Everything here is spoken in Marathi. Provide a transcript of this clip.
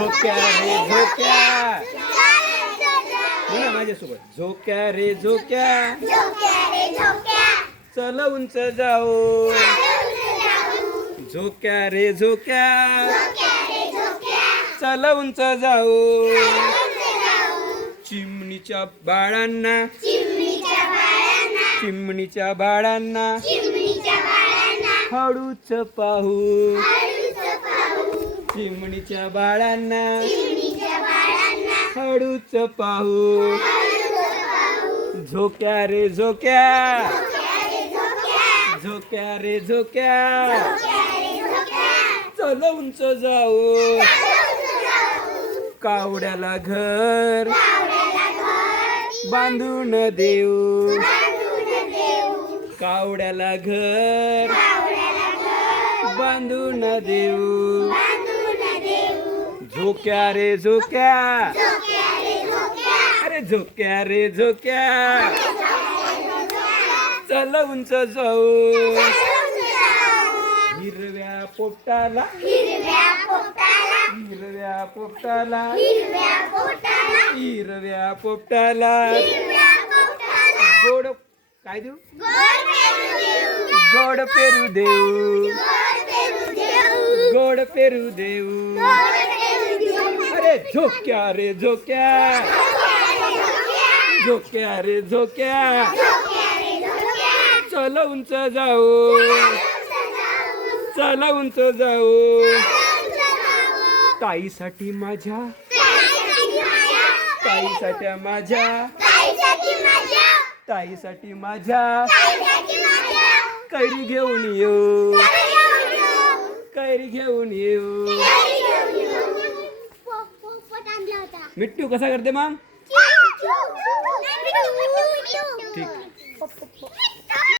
झोक्या रे झोक्या, बोला माझ्यासोबत. झोक्या रे झोक्या, चल उंच जाऊ. झोक्या रे झोक्या, चल उंच जाऊ. चिमणीच्या बाळांना, चिमणीच्या बाळांना हळूच पाहू. चिमणीच्या बाळांना हळूच पाहू. झोक्या रे झोक्या, झोक्या रे झोक्या, चल उंच जाऊ. कावड्याला घर बांधून देऊ. कावड्याला घर बांधून देऊ. झोक्या रे झोक्या, अरे झोक्या रे झोक्या, चल उंच जाऊ. हिरव्या पोपटाला, हिरव्या पोपटाला, हिरव्या पोपटाला गोड काय देऊ? गोड पेरू देऊ. गोड पेरू देऊ. अरे झोक्या रे झोक्या, झोक्या रे झोक्या, चल उंच जाऊ. चल उंच जाऊ. ताईसाठी माझ्या, ताईसाठी माझ्या, ताईसाठी माझ्या कैरी घेऊन येऊ. कैरी घेऊन येऊ. मिट्टू कसा करते मग? ठीक.